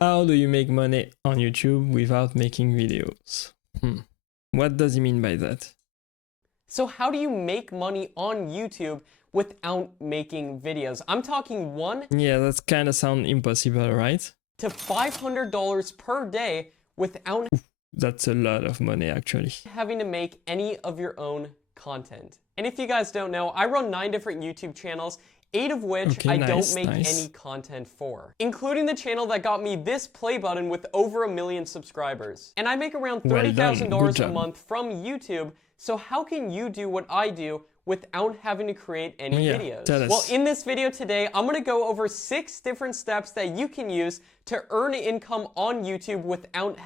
How do you make money on YouTube without making videos? What does he mean by that? So how do you make money on YouTube without making videos? I'm talking Yeah, that kind of sound impossible, right? to $500 per day without That's a lot of money, actually. having to make any of your own content. And if you guys don't know, I run 9 different YouTube channels, 8 of which I don't make any content for, including the channel that got me this play button with over 1 million subscribers. And I make around $30,000 a month from YouTube, so how can you do what I do without having to create any videos? Well, in this video today, I'm gonna go over 6 different steps that you can use to earn income on YouTube without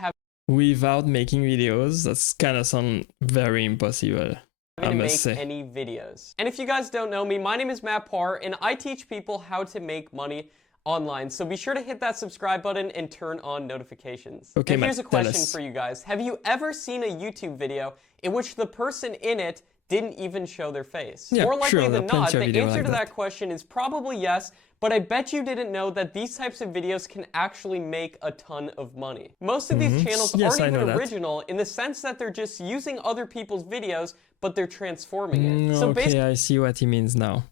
making videos. That's kind of sound very impossible, I must say. Any videos. And if you guys don't know me, my name is Matt Parr, and I teach people how to make money online. So be sure to hit that subscribe button and turn on notifications. Okay, now, here's a question for you guys. Have you ever seen a YouTube video in which the person in it didn't even show their face? Yeah, more likely sure, than not, the answer like to that question is probably yes, but I bet you didn't know that these types of videos can actually make a ton of money. Most of these channels aren't even original in the sense that they're just using other people's videos, but they're transforming it. So okay, I see what he means now.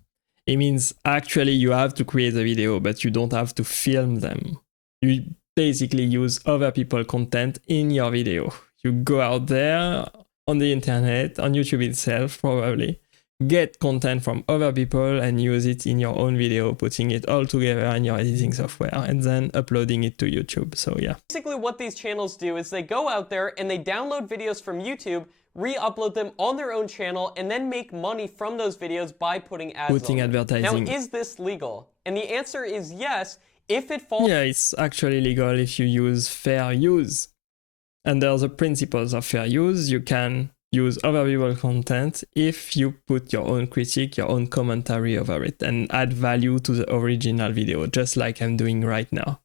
It means actually you have to create a video, but you don't have to film them. You basically use other people's content in your video. You go out there on the internet, on YouTube itself probably, get content from other people and use it in your own video, putting it all together in your editing software and then uploading it to YouTube. So yeah. Basically what these channels do is they go out there and they download videos from YouTube, re-upload them on their own channel, and then make money from those videos by putting ads on them. Advertising. Now, is this legal? And the answer is yes, if it falls... Yeah, it's actually legal if you use fair use. Under the principles of fair use, you can use other people's content if you put your own critique, your own commentary over it, and add value to the original video, just like I'm doing right now.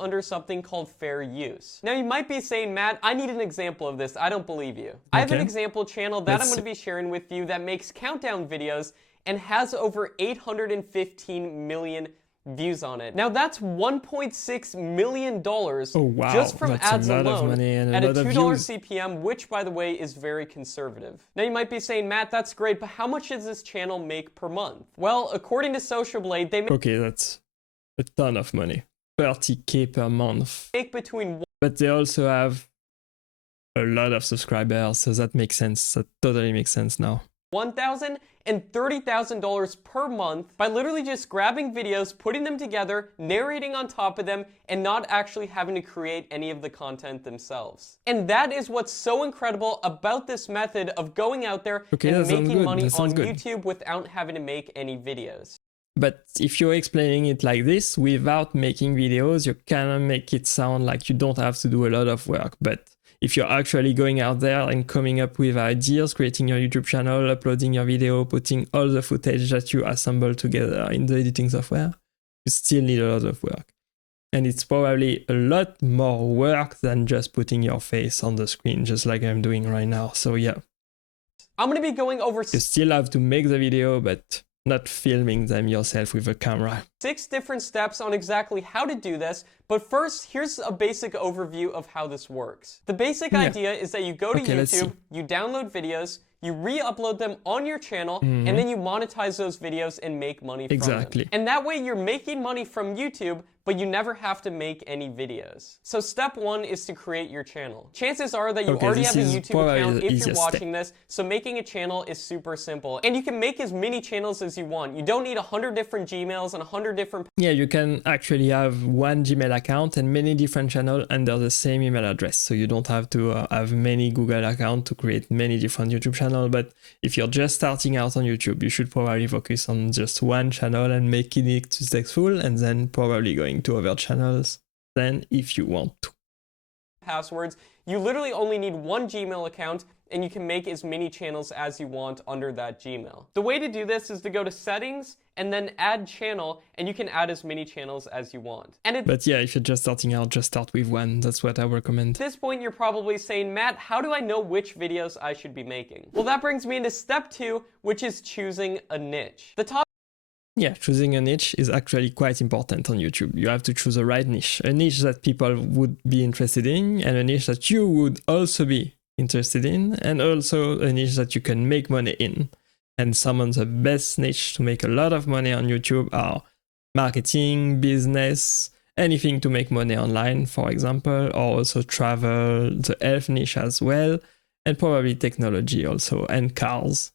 Under something called fair use. Now you might be saying, Matt, I need an example of this. I don't believe you. I have an example channel that I'm going to be sharing with you that makes countdown videos and has over 815 million views on it. Now that's $1.6 million just from ads alone at a $2 CPM, which by the way is very conservative. Now you might be saying, Matt, that's great, but how much does this channel make per month? Well, according to Social Blade, they make... Okay, that's a ton of money. 30K per month. But they also have a lot of subscribers, so that makes sense. That totally makes sense now. $1,000 and $30,000 per month by literally just grabbing videos, putting them together, narrating on top of them, and not actually having to create any of the content themselves. And that is what's so incredible about this method of going out there and making money on YouTube without having to make any videos. But if you're explaining it like this, without making videos, you kind of make it sound like you don't have to do a lot of work. But if you're actually going out there and coming up with ideas, creating your YouTube channel, uploading your video, putting all the footage that you assemble together in the editing software, you still need a lot of work. And it's probably a lot more work than just putting your face on the screen, just like I'm doing right now. So yeah. I'm going to be going over... You still have to make the video, but not filming them yourself with a camera. 6 different steps on exactly how to do this, but first, here's a basic overview of how this works. The basic idea is that you go to YouTube, you download videos, you re-upload them on your channel, and then you monetize those videos and make money from them. And that way you're making money from YouTube, but you never have to make any videos. So step 1 is to create your channel. Chances are that you already have a YouTube account if you're watching this, so making a channel is super simple. And you can make as many channels as you want. You don't need 100 different Gmails and 100 different... Yeah, you can actually have one Gmail account and many different channels under the same email address. So you don't have to have many Google accounts to create many different YouTube channels. But if you're just starting out on YouTube, you should probably focus on just one channel and making it successful, and then probably going to other channels then if you want to. Passwords. You literally only need one Gmail account and you can make as many channels as you want under that Gmail. The way to do this is to go to settings and then add channel, and you can add as many channels as you want. But yeah, if you're just starting out, just start with one. That's what I recommend. At this point, you're probably saying, Matt, how do I know which videos I should be making? Well, that brings me into step 2, which is choosing a niche. The top Yeah, choosing a niche is actually quite important on YouTube. You have to choose the right niche, a niche that people would be interested in, and a niche that you would also be interested in, and also a niche that you can make money in. And some of the best niche to make a lot of money on YouTube are marketing, business, anything to make money online, for example, or also travel, the health niche as well, and probably technology also, and cars.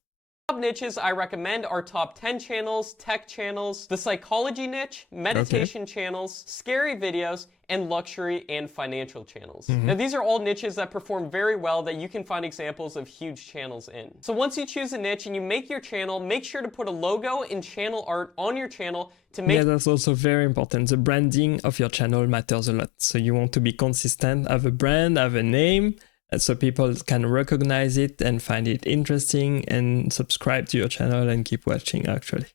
Top niches I recommend are top 10 channels, tech channels, the psychology niche, meditation channels, scary videos, and luxury and financial channels. Now these are all niches that perform very well that you can find examples of huge channels in. So once you choose a niche and you make your channel, make sure to put a logo and channel art on your channel to make... Yeah, that's also very important. The branding of your channel matters a lot. So you want to be consistent, have a brand, have a name, so people can recognize it and find it interesting and subscribe to your channel and keep watching actually.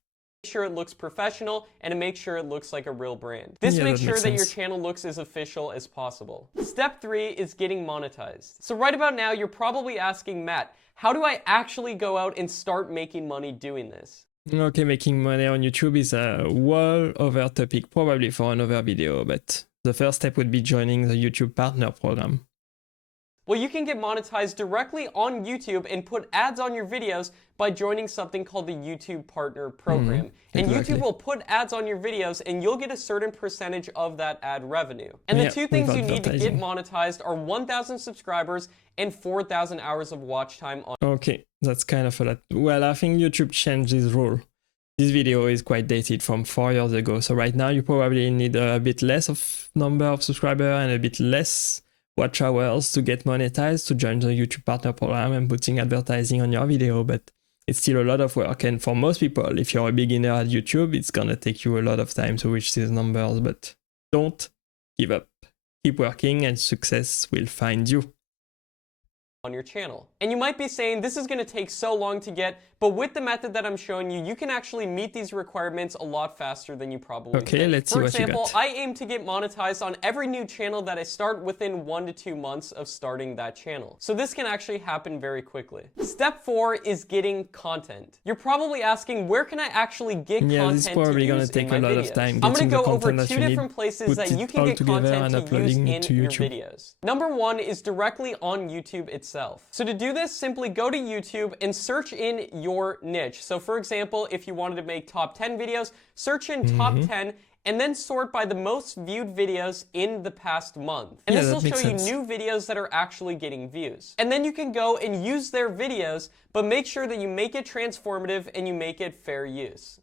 Make sure it looks professional and to make sure it looks like a real brand. This makes sure that your channel looks as official as possible. Step 3 is getting monetized. So right about now, you're probably asking, Matt, how do I actually go out and start making money doing this? Okay, making money on YouTube is a whole other topic, probably for another video, but the first step would be joining the YouTube Partner Program. Well, you can get monetized directly on YouTube and put ads on your videos by joining something called the YouTube Partner Program. And YouTube will put ads on your videos and you'll get a certain percentage of that ad revenue. And the two things you need to get monetized are 1,000 subscribers and 4,000 hours of watch time on... Okay, that's kind of a lot. Well, I think YouTube changed this rule. This video is quite dated from 4 years ago. So right now you probably need a bit less of number of subscribers and a bit less watch hours to get monetized to join the YouTube Partner Program and putting advertising on your video, but it's still a lot of work. And for most people, if you're a beginner at YouTube, it's gonna take you a lot of time to reach these numbers, but don't give up. Keep working and success will find you. On your channel. And you might be saying this is going to take so long to get, but with the method that I'm showing you, you can actually meet these requirements a lot faster than you probably think. Let's see what you got. For example, I aim to get monetized on every new channel that I start within 1 to 2 months of starting that channel. So this can actually happen very quickly. Step 4 is getting content. You're probably asking, where can I actually get content this is probably going to take a lot of time. I'm going to go over 2 different places that you can get content to use in your videos. Number 1 is directly on YouTube itself. So to do this, simply go to YouTube and search in your niche. So for example, if you wanted to make top 10 videos, search in top 10 and then sort by the most viewed videos in the past month. And this will show you new videos that are actually getting views. And then you can go and use their videos, but make sure that you make it transformative and you make it fair use.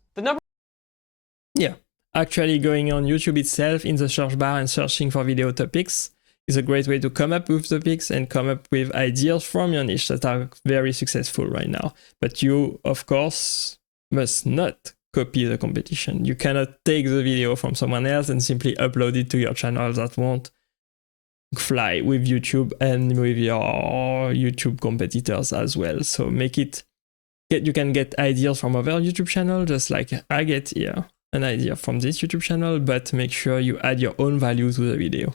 Actually going on YouTube itself in the search bar and searching for video topics is a great way to come up with topics and come up with ideas from your niche that are very successful right now. But you, of course, must not copy the competition. You cannot take the video from someone else and simply upload it to your channel. That won't fly with YouTube and with your YouTube competitors as well. So you can get ideas from other YouTube channels, just like I get here an idea from this YouTube channel, but make sure you add your own value to the video.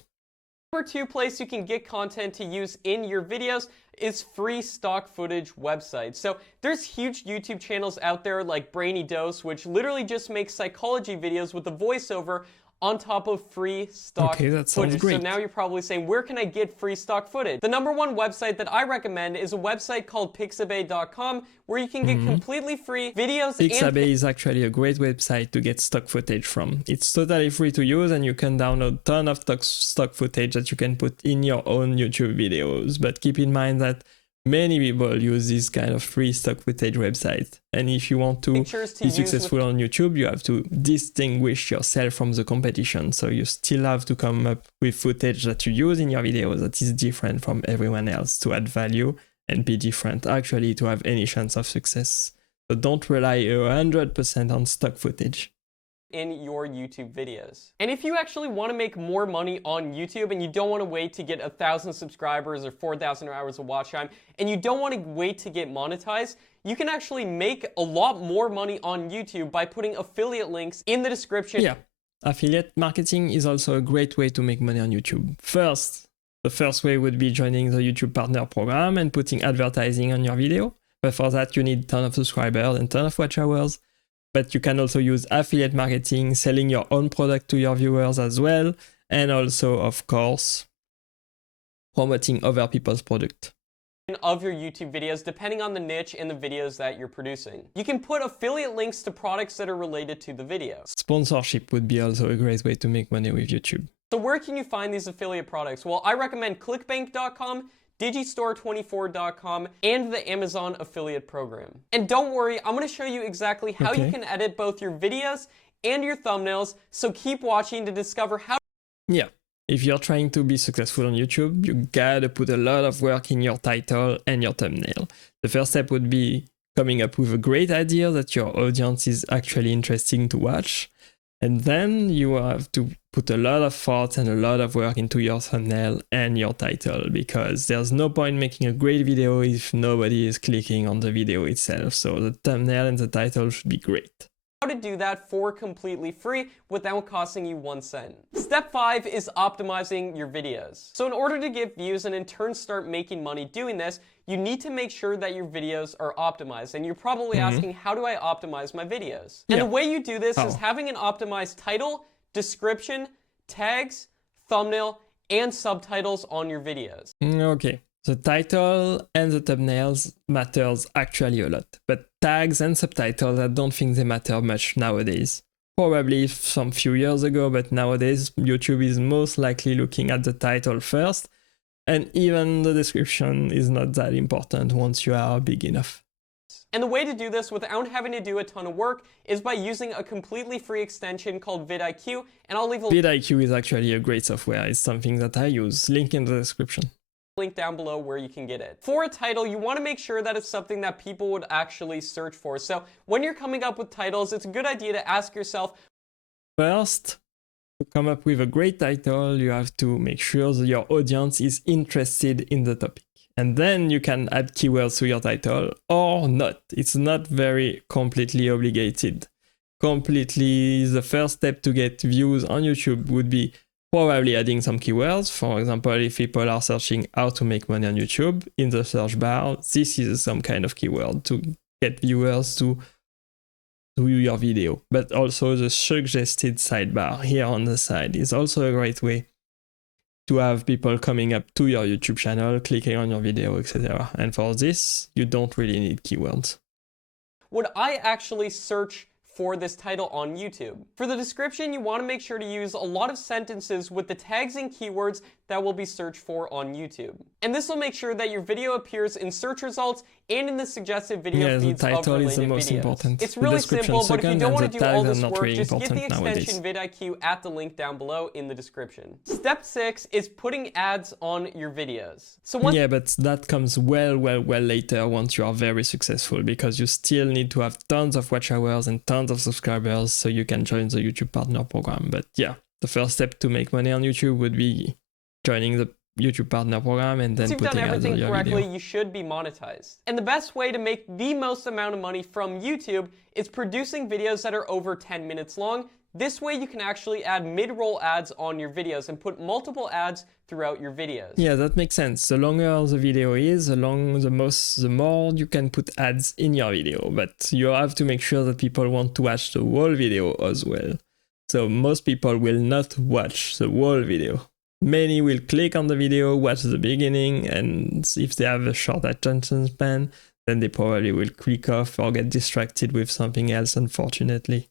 Number 2 place you can get content to use in your videos is free stock footage websites. So there's huge YouTube channels out there like Brainy Dose, which literally just makes psychology videos with a voiceover on top of free stock footage. So now you're probably saying, where can I get free stock footage? The number 1 website that I recommend is a website called pixabay.com where you can get completely free videos. Pixabay is actually a great website to get stock footage from. It's totally free to use and you can download a ton of stock footage that you can put in your own YouTube videos. But keep in mind that many people use this kind of free stock footage website. And if you want to be successful on YouTube, you have to distinguish yourself from the competition. So you still have to come up with footage that you use in your videos that is different from everyone else to add value and be different, actually, to have any chance of success. So don't rely 100% on stock footage in your YouTube videos. And if you actually want to make more money on YouTube and you don't want to wait to get 1,000 subscribers or 4,000 hours of watch time, and you don't want to wait to get monetized, you can actually make a lot more money on YouTube by putting affiliate links in the description. Yeah, affiliate marketing is also a great way to make money on YouTube. The first way would be joining the YouTube Partner Program and putting advertising on your video. But for that, you need a ton of subscribers and a ton of watch hours. but you can also use affiliate marketing, selling your own product to your viewers as well, and also, of course, promoting other people's product. Of your YouTube videos, depending on the niche and the videos that you're producing. You can put affiliate links to products that are related to the video. Sponsorship would be also a great way to make money with YouTube. So where can you find these affiliate products? Well, I recommend clickbank.com, digistore24.com, and the Amazon affiliate program. And don't worry, I'm going to show you exactly how you can edit both your videos and your thumbnails, so keep watching to discover how. Yeah, if you're trying to be successful on YouTube, you gotta put a lot of work in your title and your thumbnail. The first step would be coming up with a great idea that your audience is actually interesting to watch. And then you have to put a lot of thought and a lot of work into your thumbnail and your title, because there's no point making a great video if nobody is clicking on the video itself. So the thumbnail and the title should be great. How to do that for completely free without costing you 1 cent. Step 5 is optimizing your videos. So in order to get views and in turn start making money doing this, you need to make sure that your videos are optimized. And you're probably asking, how do I optimize my videos? And the way you do this is having an optimized title, description, tags, thumbnail, and subtitles on your videos. Okay. The title and the thumbnails matters actually a lot, but tags and subtitles, I don't think they matter much nowadays. Probably some few years ago, but nowadays YouTube is most likely looking at the title first, and even the description is not that important once you are big enough. And the way to do this without having to do a ton of work is by using a completely free extension called vidIQ, and I'll leave a vidIQ is actually a great software. It's something that I use. Link in the description. Link down below where you can get it. For a title, you want to make sure that it's something that people would actually search for. So when you're coming up with titles, it's a good idea to ask yourself, first, to come up with a great title, you have to make sure that your audience is interested in the topic. And then you can add keywords to your title or not. It's not very completely obligated. The first step to get views on YouTube would be probably adding some keywords. For example, if people are searching how to make money on YouTube, in the search bar, this is some kind of keyword to get viewers to your video. But also the suggested sidebar here on the side is also a great way to have people coming up to your YouTube channel, clicking on your video, etc. And for this, you don't really need keywords. Would I actually search for this title on YouTube? For the description, you want to make sure to use a lot of sentences with the tags and keywords that will be searched for on YouTube. And this will make sure that your video appears in search results and in the suggested video feeds of related videos. The title is the most important. It's really simple, but if you don't want to do all this work, really just get the nowadays. extension vidIQ at the link down below in the description. Step 6 is putting ads on your videos. So yeah, but that comes well later once you are very successful, because you still need to have tons of watch hours and tons of subscribers so you can join the YouTube Partner Program. But yeah, the first step to make money on YouTube would be joining the YouTube Partner Program and then putting ads on your video. If you've done everything correctly, you should be monetized. And the best way to make the most amount of money from YouTube is producing videos that are over 10 minutes long. This way you can actually add mid-roll ads on your videos and put multiple ads throughout your videos. Yeah, that makes sense. The longer the video is, the more you can put ads in your video. But you have to make sure that people want to watch the whole video as well. So most people will not watch the whole video. Many will click on the video, watch the beginning, and if they have a short attention span, then they probably will click off or get distracted with something else, unfortunately.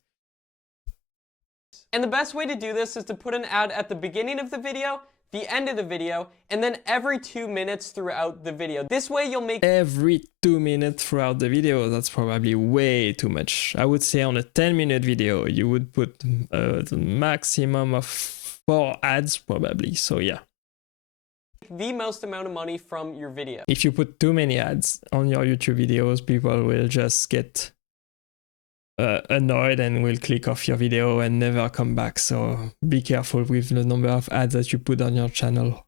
And the best way to do this is to put an ad at the beginning of the video, the end of the video, and then every 2 minutes throughout the video. This way you'll make every 2 minutes throughout the video. That's probably way too much. I would say on a 10-minute video, you would put the maximum of 4 ads probably. So yeah. The most amount of money from your video. If you put too many ads on your YouTube videos, people will just get annoyed and will click off your video and never come back. So be careful with the number of ads that you put on your channel.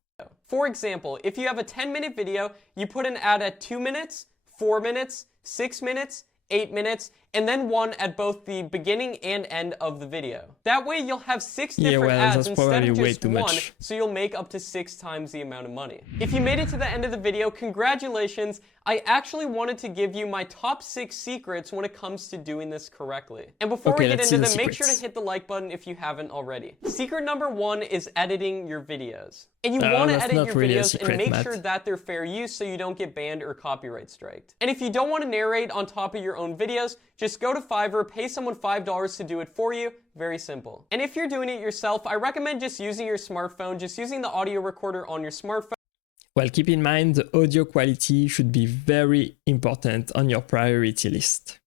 For example, if you have a 10-minute video, you put an ad at 2 minutes, 4 minutes, 6 minutes, 8 minutes, and then one at both the beginning and end of the video. That way you'll have 6 different ads instead of just one, so you'll make up to 6 times the amount of money. If you made it to the end of the video, congratulations. I actually wanted to give you my top 6 secrets when it comes to doing this correctly. And before we get into them, make sure to hit the like button if you haven't already. Secret number 1 is editing your videos. And you want to edit your videos and make sure that they're fair use so you don't get banned or copyright striked. And if you don't want to narrate on top of your own videos, just go to Fiverr, pay someone $5 to do it for you. Very simple. And if you're doing it yourself, I recommend just using your smartphone, just using the audio recorder on your smartphone. Well, keep in mind the audio quality should be very important on your priority list.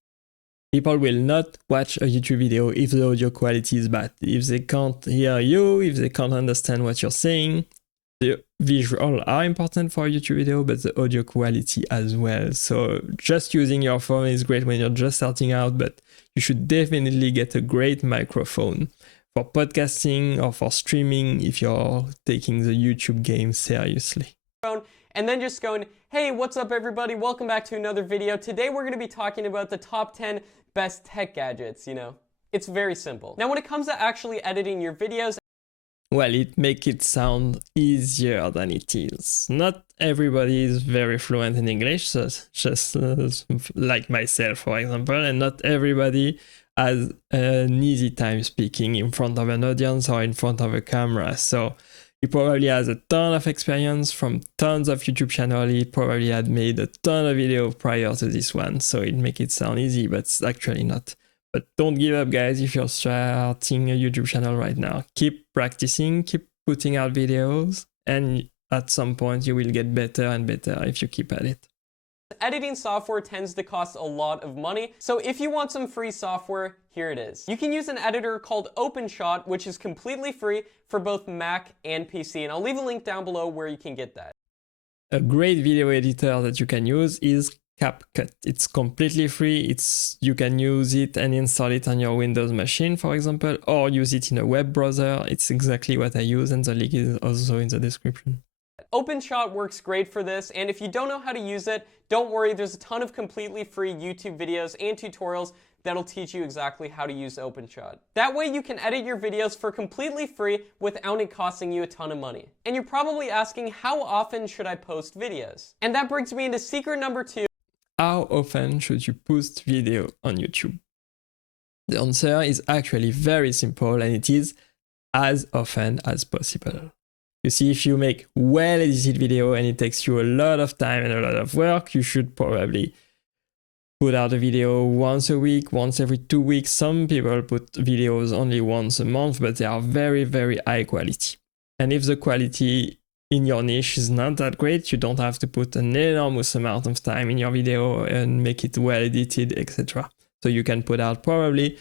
People will not watch a YouTube video if the audio quality is bad. If they can't hear you, if they can't understand what you're saying. The visuals are important for a YouTube video, but the audio quality as well. So just using your phone is great when you're just starting out, but you should definitely get a great microphone for podcasting or for streaming if you're taking the YouTube game seriously. And then just going, hey, what's up everybody? Welcome back to another video. Today we're going to be talking about the top 10 best tech gadgets, you know. It's very simple. Now when it comes to actually editing your videos, well, it makes it sound easier than it is. Not everybody is very fluent in English, so just like myself, for example, and not everybody has an easy time speaking in front of an audience or in front of a camera. So he probably has a ton of experience from tons of YouTube channels. He probably had made a ton of videos prior to this one, so it makes it sound easy, but it's actually not. But don't give up, guys, if you're starting a YouTube channel right now. Keep practicing, keep putting out videos, and at some point you will get better and better if you keep at it. Editing software tends to cost a lot of money, so if you want some free software, here it is. You can use an editor called OpenShot, which is completely free for both Mac and PC, and I'll leave a link down below where you can get that. A great video editor that you can use is CapCut. It's completely free. You can use it and install it on your Windows machine, for example, or use it in a web browser. It's exactly what I use, and the link is also in the description. OpenShot works great for this, and if you don't know how to use it, don't worry, there's a ton of completely free YouTube videos and tutorials that'll teach you exactly how to use OpenShot. That way you can edit your videos for completely free without it costing you a ton of money. And you're probably asking, how often should I post videos? And that brings me into secret number 2. How often should you post video on YouTube? The answer is actually very simple, and it is as often as possible. You see, if you make well-edited video and it takes you a lot of time and a lot of work, you should probably put out a video once a week, once every 2 weeks. Some people put videos only once a month, but they are very, very high quality. And if the quality in your niche is not that great, you don't have to put an enormous amount of time in your video and make it well edited, etc. So you can put out probably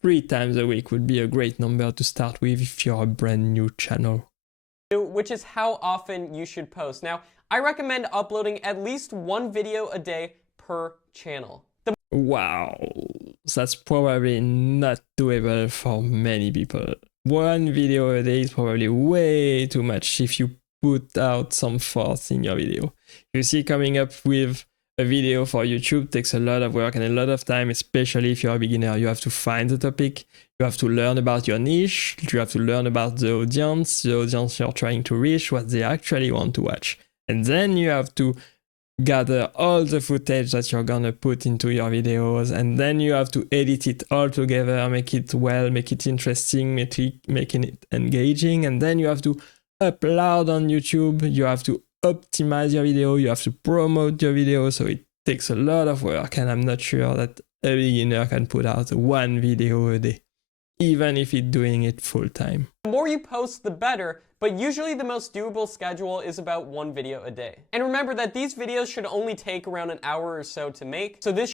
3 times a week would be a great number to start with if you're a brand new channel. Which is how often you should post. Now, I recommend uploading at least 1 video a day per channel. Wow, that's probably not doable for many people. 1 video a day is probably way too much if you put out some thoughts in your video. You see, coming up with a video for YouTube takes a lot of work and a lot of time, especially if you're a beginner. You have to find the topic, you have to learn about your niche, you have to learn about the audience you're trying to reach, what they actually want to watch. And then you have to gather all the footage that you're gonna put into your videos, and then you have to edit it all together, make it well, make it interesting, making it engaging, and then you have to upload on YouTube, you have to optimize your video, you have to promote your video, so it takes a lot of work, and I'm not sure that a beginner can put out 1 video a day, even if it's doing it full time. The more you post, the better, but usually the most doable schedule is about 1 video a day. And remember that these videos should only take around an hour or so to make, so this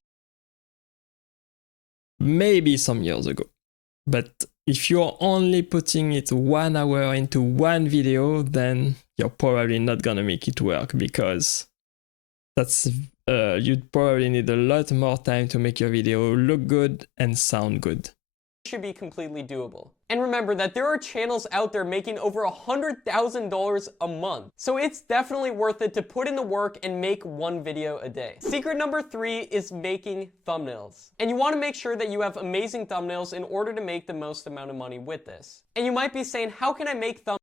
maybe some years ago. But if you're only putting it 1 hour into 1 video, then you're probably not gonna make it work, because that's you'd probably need a lot more time to make your video look good and sound good. should be completely doable. And remember that there are channels out there making over $100,000 a month. So it's definitely worth it to put in the work and make one video a day. Secret number 3 is making thumbnails. And you want to make sure that you have amazing thumbnails in order to make the most amount of money with this. And you might be saying, how can I make thumbnails?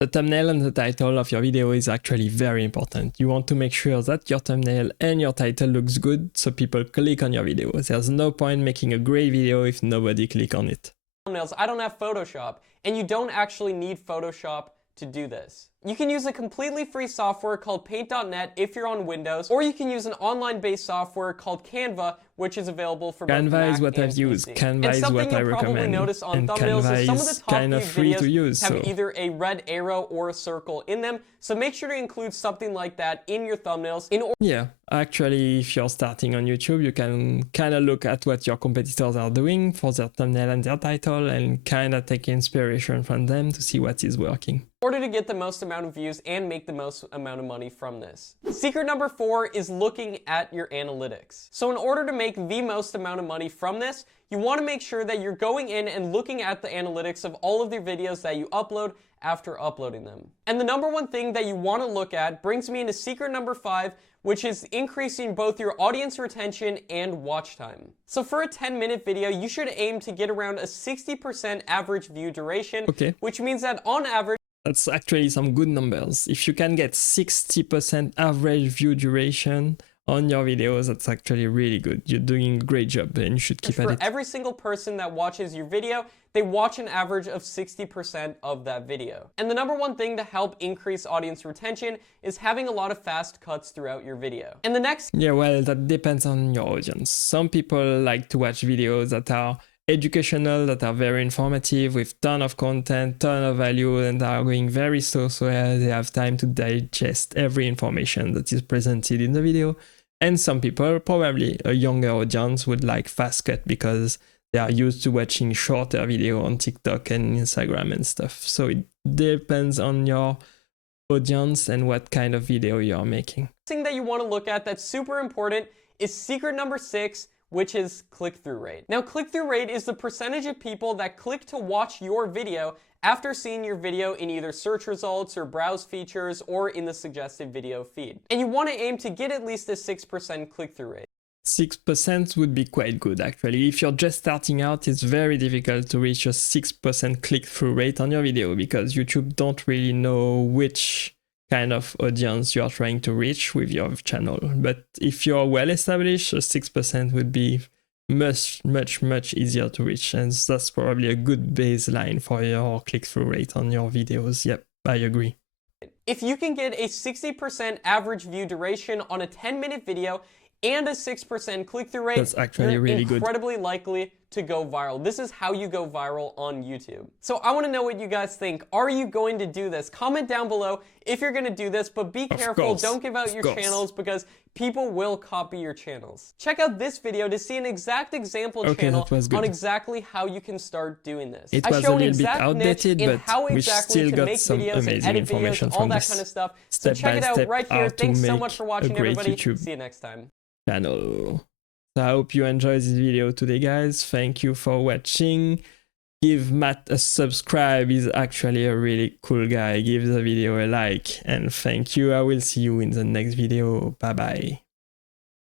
The thumbnail and the title of your video is actually very important. You want to make sure that your thumbnail and your title looks good so people click on your video. There's no point making a great video if nobody click on it. Thumbnails. I don't have Photoshop, and you don't actually need Photoshop to do this. You can use a completely free software called Paint.net if you're on Windows, or you can use an online-based software called Canva, which is available for both Mac Canva is what I've used. Canva is what I recommend. And Canva is kind of free to use. Have either a red arrow or a circle in them, so make sure to include something like that in your thumbnails. Yeah, actually, if you're starting on YouTube, you can kind of look at what your competitors are doing for their thumbnail and their title and kind of take inspiration from them to see what is working. In order to get the most amount of views and make the most amount of money from this. Secret number 4 is looking at your analytics. So in order to make the most amount of money from this, you want to make sure that you're going in and looking at the analytics of all of the videos that you upload after uploading them. And the number one thing that you want to look at brings me into secret number 5, which is increasing both your audience retention and watch time. So for a 10-minute video, you should aim to get around a 60% average view duration, which means that on average, that's actually some good numbers. If you can get 60% average view duration on your videos, that's actually really good. You're doing a great job and you should keep at it. For every single person that watches your video, they watch an average of 60% of that video. And the number one thing to help increase audience retention is having a lot of fast cuts throughout your video. And the next... Yeah, well, that depends on your audience. Some people like to watch videos that are educational, that are very informative with ton of content, ton of value, and are going very slow so they have time to digest every information that is presented in the video. And some people, probably a younger audience, would like fast cut because they are used to watching shorter video on TikTok and Instagram and stuff. So it depends on your audience and what kind of video you're making. Thing that you want to look at that's super important is secret number 6, which is click-through rate. Now, click-through rate is the percentage of people that click to watch your video after seeing your video in either search results or browse features or in the suggested video feed. And you want to aim to get at least a 6% click-through rate. 6% would be quite good, actually. If you're just starting out, it's very difficult to reach a 6% click-through rate on your video because YouTube don't really know which kind of audience you are trying to reach with your channel. But if you're well established, a 6% would be much easier to reach, and that's probably a good baseline for your click-through rate on your videos. Yep, I agree. If you can get a 60% average view duration on a 10-minute video and a 6% click-through rate, that's actually really good. Incredibly likely to go viral. This is how you go viral on YouTube. So I want to know what you guys think. Are you going to do this? Comment down below if you're going to do this, but be careful. Don't give out your channels because people will copy your channels. Check out this video to see an exact example channel on exactly how you can start doing this. It was a little bit outdated, but we still got some amazing information from this. Kind of stuff. So check it out right here. Thanks so much for watching, everybody. See you next time. Channel. So I hope you enjoyed this video today, guys. Thank you for watching. Give Matt a subscribe. He's actually a really cool guy. Give the video a like and thank you. I will see you in the next video. Bye bye.